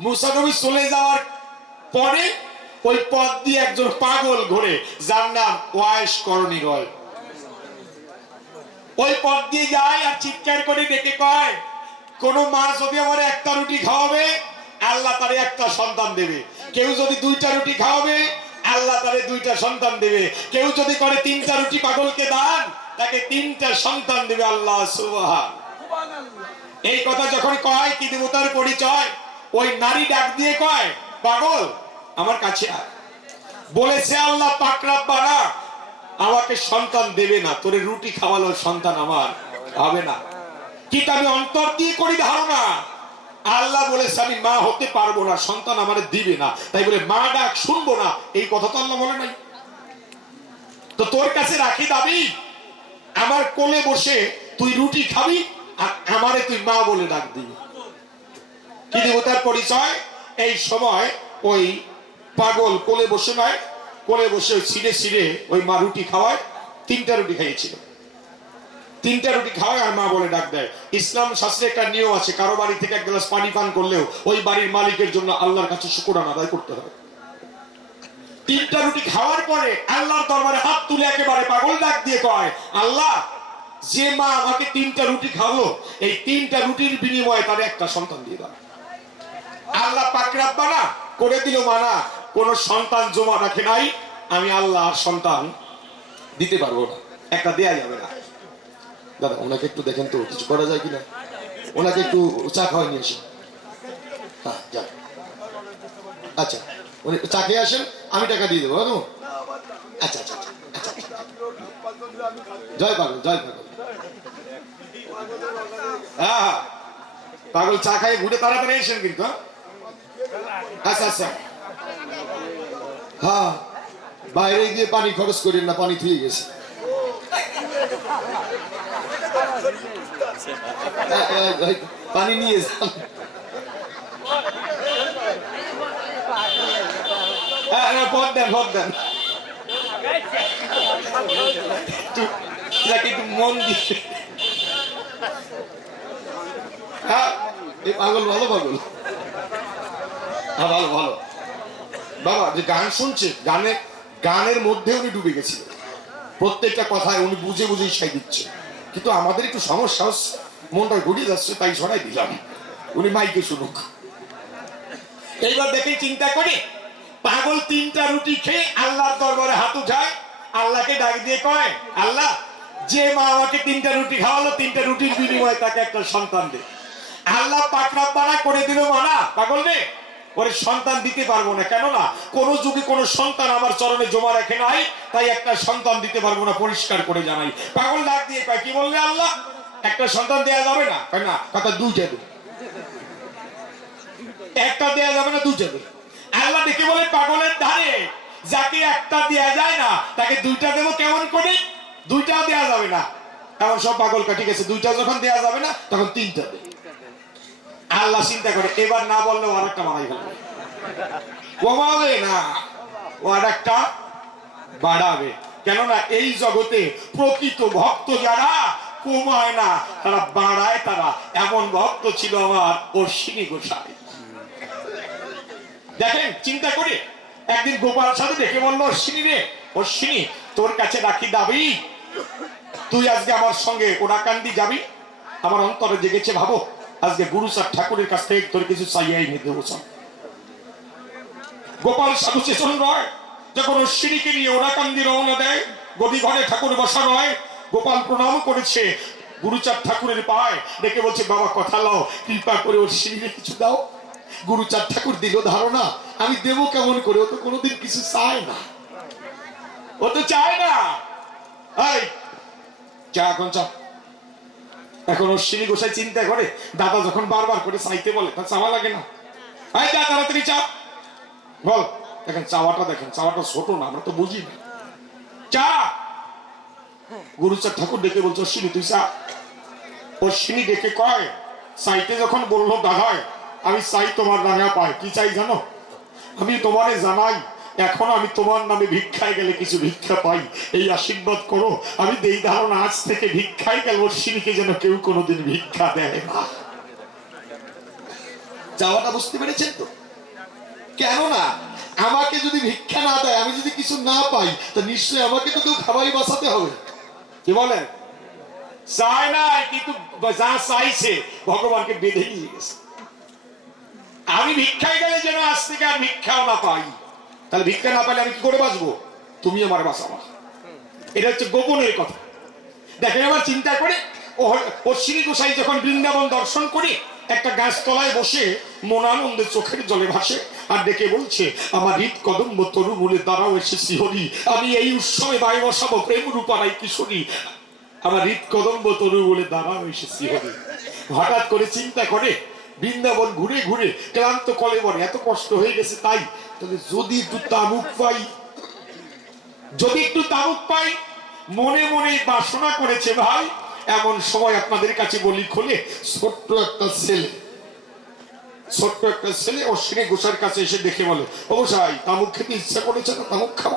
মুসা নবী চলে যাওয়ার পরে ওই পথ দিয়ে একজন পাগল ঘোরে, যার নাম করণী রয়। ওই পথ দিয়ে যায় আর চিৎকার করে ডেকে কয়, কোন মা যদি আমার একটা রুটি খাওয়াবে, আল্লাহ তারে একটা সন্তান দেবে। কেউ যদি দুইটা রুটি খাওয়াবে, আল্লাহ তারে দুইটা সন্তান দেবে। কেউ যদি করে তিনটা রুটি পাগলকে দান, তাকে তিনটা সন্তান দেবে আল্লাহ সুবহান। এই কথা যখন কয়, কি দেবতার পরিচয়? ওই নারী ডাক দিয়ে কয়, পাগল, আমার কাছে বলেছে আল্লাহ পাকড়া পারা আমাকে সন্তান দেবে না, তোরে রুটি খাওয়ালো সন্তান আমার হবে না। আমি অন্তর দিয়ে করি ধারণা, আল্লাহ বলেছে, আমি মা হতে পারব না, সন্তান আমার দিবে না। তাই বলে, মা ডাক শুনব না। এই কথা তো আল্লাহ বলে নাই। তো তোর কাছে রাখি দাবি, আমার কোলে বসে তুই রুটি খাবি আর আমারে তুই মা বলে ডাক দিবি। পরিচয়? এই সময় ওই পাগল কোলে বসে নয়, কোলে বসে ওই মা রুটি খাওয়ায়, তিনটা রুটি খাইয়েছিল। তিনটা রুটি খাওয়ায় আর মা বলে ডাক দেয়, ইসলাম শাস্ত্রে একটা নিয়ম আছে, কারও বাড়ি থেকে এক গ্লাস পানি পান করলেও ওই বাড়ির মালিকের জন্য আল্লাহর কাছে শুকুরান আদায় করতে হবে তিনটা রুটি খাওয়ার পরে আল্লাহর দরবারে হাত তুলে একেবারে পাগল ডাক দিয়ে কয়, আল্লাহ, যে মা আমাকে তিনটা রুটি খাওয়ালো, এই তিনটা রুটির বিনিময়ে তার একটা সন্তান দিয়ে দাও। আল্লাহ পাকরাব্বা না করে দিল মানা। কোন সন্তান জমা রাখে নাই। আমি আল্লাহ আর সন্তান দিতে পারব না। একটা দেয়া যাবে না। দাদা ওনাকে একটু দেখেন তো কিছু করা যায় কিনা? ওনাকে একটু চা খাওয়াই নিয়ে এসে হ্যাঁ আচ্ছা উনি চা খেয়ে আসেন আমি টাকা দিয়ে দেবো। আচ্ছা আচ্ছা আচ্ছা আচ্ছা, আচ্ছা। জয় পাগল জয় পাগল। হ্যাঁ হ্যাঁ। পাগল চা খাই ঘুরে তাড়াতাড়ি এসেন কিন্তু হ্যাঁ? আচ্ছা আচ্ছা হ্যাঁ। বাইরে গিয়ে পানি খরচ করেন না, পানি থুয়ে গেছে। পানি নিয়ে যান হ্যাঁ ভোট দেন ভোট দেন। একটু মন দিয়ে হ্যাঁ এই পাগল ভালো পাগল। হ্যাঁ ভালো ভালো। বাবা, যে গান শুনছে, গানে, গানের মধ্যে উনি ডুবে গেছিল। প্রত্যেকটা কথায় উনি বুঝে বুঝেই সাই দিচ্ছে। কিন্তু আমাদের একটু সমস্যা হচ্ছে, মনটা ঘুরিয়ে যাচ্ছে, তাই সরাই দিলাম। উনি মাইকে শুনুক। এইবার দেখে চিন্তা করে, পাগল তিনটা রুটি খেয়ে আল্লাহর দরবারে হাত উঠায়, আল্লাহকে ডাক দিয়ে কয়, আল্লাহ, যে মা আমাকে তিনটা রুটি খাওয়ালো, তিনটা রুটির বিনিময়ে তাকে একটা সন্তান দে। আল্লাহ পাকড়া পাড়া করে দিল মানা পাগল রে। ওরে সন্তান দিতে পারব না। কেন না কোন যুগে কোন সন্তান আমার চরণে জমা রাখে নাই, তাই একটা সন্তান দিতে পারব না, পরিষ্কার করে জানাই। পাগল ডাক দিয়ে কয়, কি বললে আল্লাহ? একটা সন্তান দেয়া যাবে না। কয়, না, কথা দুইটা দেবে একটা দেয়া যাবে না, দুইটা দেবে আল্লাহ দেখে বলে, পাগলের ধারে যাকে একটা দেয়া যায় না, তাকে দুইটা দেবো কেমন করে? দুইটাও দেয়া যাবে না। এমন সব পাগল ঠিক আছে, দুইটা যখন দেয়া যাবে না, তখন তিনটা দেবে আল্লাহ চিন্তা করে, এবার না বললে আর একটা মারাই ফেলবে। কমাবে না, ও আর একটা বাড়াবে। কেননা এই জগতে প্রকৃত ভক্ত যারা কমায় না, তারা বাড়ায় তারা। এমন ভক্ত ছিল আমার অশ্বিনী গোসাই দেখেন, চিন্তা করে। একদিন গোপাল সাথে দেখে বলল, অশ্বিনী রে, অশ্বিনী, তোর কাছে রাখি দাবি। তুই আজকে আমার সঙ্গে ওরাকান্দি যাবি। আমার অন্তরে জেগেছে ভাবো। আজকে গুরু স্যার ঠাকুরের কাছ থেকে তোর কিছু চাইয়াই নিতে দেবো গোপাল সাধু চেতন রয় যখন অশ্বিনীকে নিয়ে ওরাকান্দি রওনা দেয়, গদি ঘরে ঠাকুর বসা রয় গোপাল প্রণাম করেছে গুরুচাঁদ ঠাকুরের পায়, ডেকে বলছে, বাবা, কথা লাও, কৃপা করে অশ্বিনীকে কিছু দাও। গুরুচাঁদ ঠাকুর দিল ধারণা, আমি দেবো কেমন করে, ও তো কোনোদিন কিছু চায় না। ও তো চায় না। এই চা এখন চা এখন অশ্বিনী গোসাই চিন্তা করে, দাদা যখন বারবার করে চাইতে বলে তা চাওয়া লাগে না। এই যা, তাড়াতাড়ি চা। বল, দেখেন চাওয়াটা দেখেন, চাওয়াটা ছোট না, আমরা তো বুঝি না। চা! গুরুচার ঠাকুর ডেকে বলছে অশ্বিনী তুই চা। অশ্বিনী ডেকে কয়, চাইতে যখন বলল দাদায় আমি চাই তোমার রাঙা পায়। কি চাই জানো? আমি তোমারে জানাই এখন আমি তোমার নামে ভিক্ষায় গেলে কিছু ভিক্ষা পাই। এই আশীর্বাদ করো। আমি দেই ধারণা, আজ থেকে ভিক্ষায় গেল অশ্বিনীকে যেন কেউ কোনোদিন ভিক্ষা দেয় না। যাওয়াটা বুঝতে পেরেছেন তো? কেন না আমাকে যদি ভিক্ষা না দেয়, আমি যদি কিছু না পাই, তো নিশ্চয়ই আমাকে তো কেউ খাবারই বাঁচাতে হবে। কি বলেন? চায় নাই, কিন্তু যা চাইছে, ভগবানকে বেঁধে নিয়ে গেছে। আমি ভিক্ষায় গেলে যেন আজ থেকে আর ভিক্ষাও না পাই। তাহলে ভিক্ষা না পাইলে আমি কি করে বাঁচবো? তুমি আমার বাঁচাবা। এটা হচ্ছে গোপনের কথা। দেখেন আমার চিন্তা করে, ও অশ্বিনী গোসাই যখন বৃন্দাবন দর্শন করে, একটা গাছতলায় বসে মনানন্দে চোখের জলে ভাসে আর ডেকে বলছে, আমার হৃদ তরু মূলে দাঁড়াও এসেছি হরি। আমি এই উৎসবে বায়ু বসাবো, প্রেম রূপারাই কিশোরী। আমার হৃদ তরু বলে দাঁড়াও এসেছি হরি। হঠাৎ করে চিন্তা করে, বৃন্দাবন ঘুরে ঘুরে ক্লান্ত কলে বলে এত কষ্ট হয়ে গেছে তাই তাহলে যদি একটু তামুক পাই, যদি একটু তামুক পাই, মনে মনে বাসনা করেছে ভাই, এমন সময় আপনাদের কাছে বলি, খোলে ছোট্ট একটা ছেলে, ছোট্ট একটা ছেলে অশ্বিনী গোসার কাছে এসে দেখে বলে, ও অবশ্যই তামুক খেতে ইচ্ছা করেছে না, তামুক খাও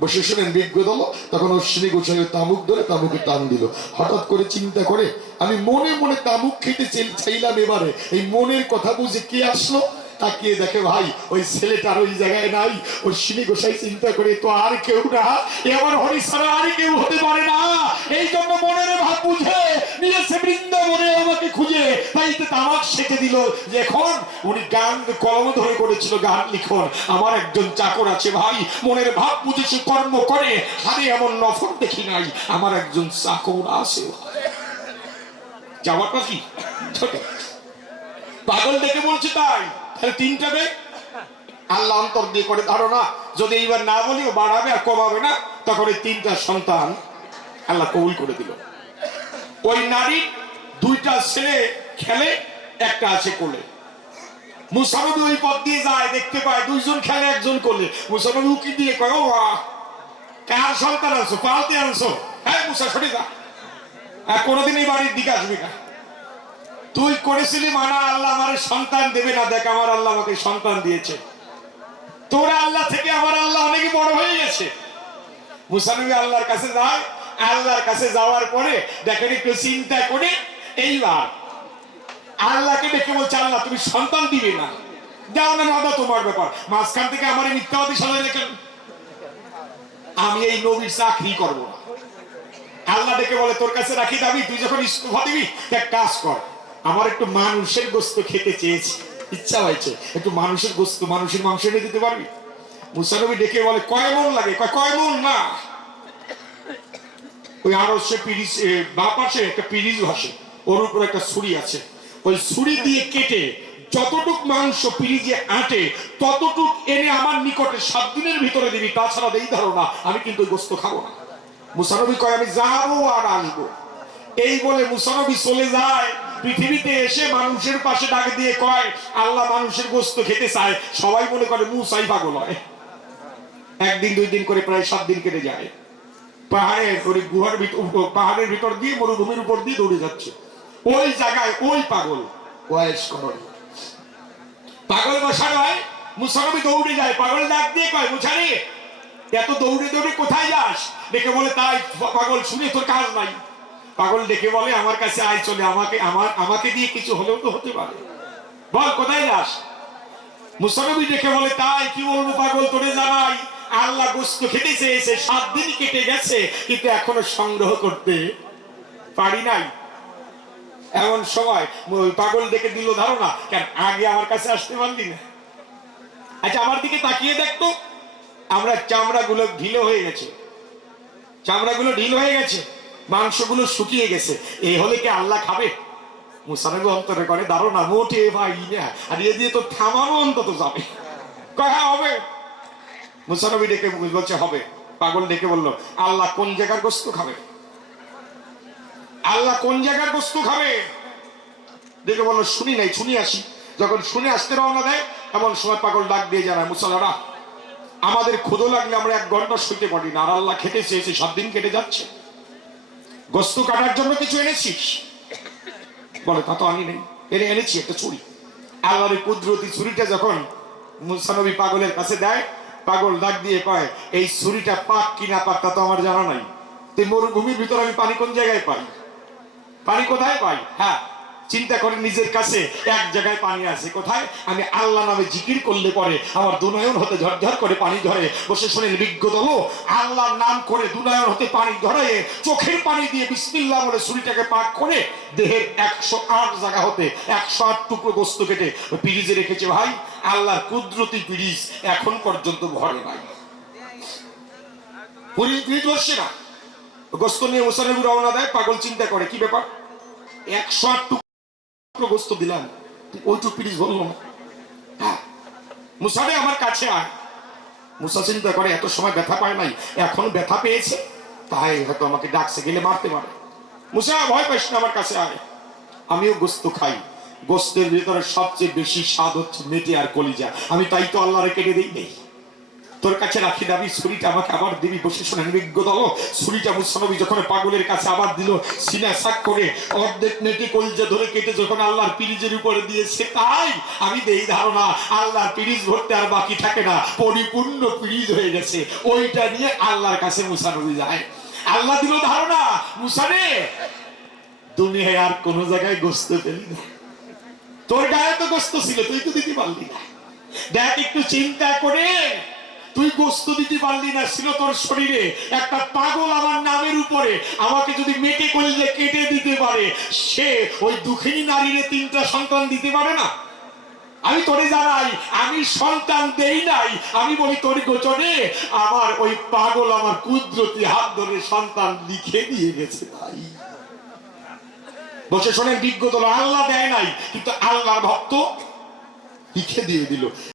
বসে শুনেন বিজ্ঞ দল, তখন অশ্বিনী গোসাই তামুক ধরে তামুকে টান দিল। হঠাৎ করে চিন্তা করে, আমি মনে মনে তামুক খেতে চাইলাম এবারে। এই মনের কথা বুঝে কে আসলো? তাকিয়ে দেখে ভাই, ওই ছেলেটার ওই জায়গায় নাই। ওই অশ্বিনী গোসাই চিন্তা করে তো আর কেউ না। এ আমার হরি ছাড়া আর কেউ হতে পারে না। এই জন্য মনের ভাব বুঝে নিয়েছে বৃন্দাবনে আমাকে খুঁজে। তাই তামাক সেটে দিল যে এখন উনি গান, কলম ধরে করেছিল গান লিখন। আমার একজন চাকর আছে ভাই, মনের ভাব বুঝে সে কর্ম করে। হারে এমন নফর দেখি নাই, আমার একজন চাকর আছে যাওয়াটা কি? ছোট। পাগল দেখে বলছে তাই। তাহলে তিনটা বে। আল্লাহ অন্তর দিয়ে করে ধারণা যদি এইবার না বলি ও বাড়াবে আর কমাবে না তখন এই তিনটা সন্তান আল্লাহ কবুল করে দিল। ওই নারী দুইটা ছেলে খেলে একটা আছে কোলে। মুসানবী ওই পথ দিয়ে যায় দেখতে পায় দুইজন খেলে একজন কোলে। মুসানবী উকি দিয়ে কয় ও বাহ, কার সন্তান আনছো? পালতে আনছো? হ্যাঁ মুসা সরে যা। আর কোনোদিন এই বাড়ির দিকে আসবি না। তুই করেছিলি মানা আল্লাহ আমার সন্তান দেবে না। দেখ, আমার আল্লাহ আমাকে সন্তান দিয়েছে। তোর আল্লাহ থেকে আমার আল্লাহ অনেক বড় হয়ে গেছে। মুসানবী আল্লাহর কাছে যায়, আল্লাহর কাছে যাওয়ার পরে দেখেন একটু চিন্তা করে, এইবার আল্লাহকে দেখে বলছে, আল্লাহ, তুমি সন্তান দিবে না। যাও না দাও তোমার ব্যাপার। মাঝখান থেকে আমার মিথ্যাবাদী সাজাই রেখেন। আমি এই নবীর চাকরি করব না। আল্লাহ দেখে বলে, তোর কাছে রাখি দাবি, তুই যখন ইস্তফা দিবি, এক কাজ কর। আমার একটু মানুষের গোস্ত খেতে চেয়েছি। ইচ্ছা হয়েছে। একটু মানুষের গোস্ত, মানুষের মাংস এনে দিতে পারবি? মুসানবী ডেকে বলে, কয় মন লাগে? কয় মন? না। ওই আরও সে পিরিজ বাঁ পাশে একটা পিরিজ ভাসে। ওর উপর একটা ছুরি আছে। ওই ছুরি দিয়ে কেটে যতটুক মাংস পিরিজে আটে, ততটুক এনে আমার নিকটে সাত দিনের ভিতরে দিবি। তাছাড়া দেই ধারণা, আমি কিন্তু ওই গোস্ত খাব না। মুসানবী কয়, আমি যাব আর আসব এই বলে মুসানবী চলে যায়। পৃথিবীতে এসে মানুষের পাশে ডাক দিয়ে কয়, আল্লাহ মানুষের গোস্ত খেতে চায়। সবাই মনে করে মুসাই পাগল হয়। একদিন, দুই দিন করে প্রায় সাত দিন কেটে যায়। ভিতর পাহাড়ের ভিতর দিয়ে মরুভূমির উপর দিয়ে দৌড়ে যাচ্ছে। ওই জায়গায় ওই পাগল ওয়াইস করণ পাগল বসা নয়, মুসানবী দৌড়ে যায়। পাগল ডাক দিয়ে কয় মুছারি এত দৌড়ে দৌড়ে কোথায় যাস? দেখে বলে, তাই পাগল, শুনে তোর কাজ নাই। পাগল ডেকে বলে, আমার কাছে আয়, চলে আমাকে, আমার, আমাকে দিয়ে কিছু হলেও তো হতে পারে। বল, কোথায় যাস? মুসানবী ডেকে বলে, তাই কি বলব পাগল, তোরে জানাই, আল্লাহ গোস্ত খেতে চেয়েছে সাত দিন কেটে গেছে, কিন্তু এখনও সংগ্রহ করতে পারি নাই। এমন সময় পাগল ডেকে দিল ধারণা, কেন, আগে আমার কাছে আসতে পারলি না? আচ্ছা আমার দিকে তাকিয়ে দেখতো আমরা চামড়াগুলো ঢিলো হয়ে গেছে। চামড়াগুলো ঢিল হয়ে গেছে। মাংসগুলো শুকিয়ে গেছে। এই হলে কি আল্লাহ খাবে? মুসানবী অন্তরে করে দারুণা মোটে ভাই না আর এ দিয়ে তো থামানো অন্তত যাবে। কয় হ্যাঁ হবে। মুসানবী ডেকে বলছে হবে। পাগল ডেকে বলল, আল্লাহ কোন জায়গার গোস্ত খাবে? আল্লাহ কোন জায়গার গোস্ত খাবে? দেখে বলল, শুনি নাই, শুনি আসি। যখন শুনে আসতে রওনা দেয়, এমন সময় পাগল ডাক দিয়ে জানায় মুসাল্লারা আমাদের ক্ষুদো লাগলে আমরা এক ঘণ্টা শুইতে পারি না, আর আল্লাহ খেতে চেয়েছে সাত দিন কেটে যাচ্ছে। গোস্ত কাটার জন্য কিছু এনেছিস? বলে, তা তো আমি নেই। এনে এনেছি একটা ছুরি। আল্লাহর কুদরতি ছুরিটা যখন মুসানবী পাগলের কাছে দেয়, পাগল ডাক দিয়ে কয়, এই ছুরিটা পাক কি না পাক তা তো আমার জানা নাই। তুই মরুভূমির ভিতর আমি পানি কোন জায়গায় পাই? পানি কোথায় পাই? হ্যাঁ চিন্তা করে নিজের কাছে এক জায়গায় পানি আছে। কোথায়? আমি আল্লাহ নামে জিকির করলে পরে আমার দুনয়ন হতে ঝরঝর করে পানি ধরে বসে শোনেন বিজ্ঞত হলো আল্লাহর নাম করে দুনয়ন হতে পানি ধরে চোখের পানি দিয়ে বিসমিল্লাহ বলে ছুরিটাকে পাক করে দেহের একশো আট জায়গা হতে একশো আট টুকরো গোস্ত কেটে পিরিজে রেখেছে। ভাই, আল্লাহর কুদরতি পিরিজ এখন পর্যন্ত ভরে নাই। পিরিজ বসছে না? গোস্ত নিয়ে ওসানের রওনা দেয়, পাগল চিন্তা করে। কি ব্যাপার? একশো আট গোস্ত দিলাম ওইটুক বলল না। হ্যাঁ। আমার কাছে আয়। মুসা চিন্তা করে, এত সময় ব্যথা পায় নাই, এখন ব্যথা পেয়েছে? তাই হয়তো আমাকে ডাকছে, গেলে মারতে পারে। মুসা, ভয় পাইস না, আমার কাছে আয়। আমিও গোস্ত খাই। গোস্তের ভিতরে সবচেয়ে বেশি স্বাদ হচ্ছে মেটে আর কলিজা। আমি তাই তো আল্লাহরে কেটে দিই নেই। তোর কাছে রাখি দাবি ছুরিটা আমাকে আবার দিবি, বসে শোনেন বিজ্ঞ দল। ছুরিটা মুসানবী যখন পাগলের কাছে আবার দিল, সিনা সাক করে অর্ধেক নেটে কলজা ধরে কেটে যখন আল্লাহর পিরিজের উপরে দিয়েছে, তাই আমি দেই ধারণা, আল্লাহর পিরিজ ভরতে আর বাকি থাকে না, পরিপূর্ণ পিরিজ হয়ে গেছে। ওইটা নিয়ে আল্লাহর কাছে মুসানবী যায়। আল্লাহ দিল ধারণা, মুসানে, দুনিয়ায় আর কোন জায়গায় গোস্ত পেলি না। তোর গায়ে তো গোস্ত ছিল, তুই তো দিতে পারলি না। দেখ, একটু চিন্তা করে তুই গোস্ত দিতে পারলি না, ছিল তোর শরীরে। একটা পাগল আমার নামের উপরে আমাকে যদি মেটে করলে কেটে দিতে পারে, সে ওই দুঃখিনী নারীরে তিনটা সন্তান দিতে পারে না? আমি তোরে জানাই, আমি সন্তান দেই নাই, আমি বলি তোর গোচরে, আমার ওই পাগল আমার কুদরতি হাত ধরে সন্তান লিখে দিয়ে গেছে ভাই। বসে শোনেন, বিজ্ঞ আল্লাহ দেয় নাই, কিন্তু আল্লাহর ভক্ত লিখে দিয়ে দিল।